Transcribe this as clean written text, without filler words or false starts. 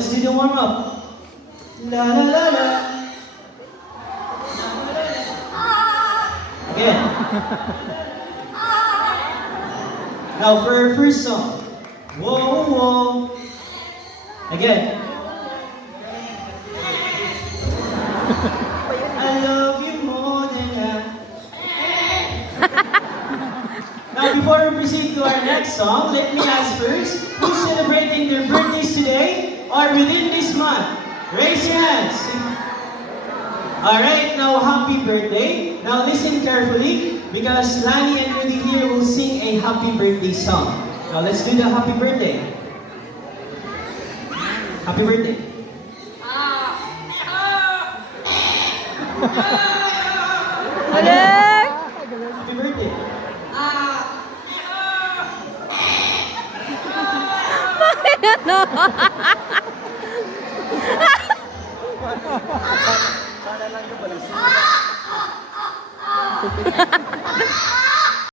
let's do the warm-up. La la la la. Again. Now for our first song. Whoa, whoa. Again. I love you more than that. Now before we proceed to our next song, let me ask first, who's celebrating their birthdays today or within this month? Raise your hands. Alright, now happy birthday. Now listen carefully because Lani and Rudy here will sing a happy birthday song. Now let's do the happy birthday. Happy birthday. Happy birthday. Sana lang yung balis.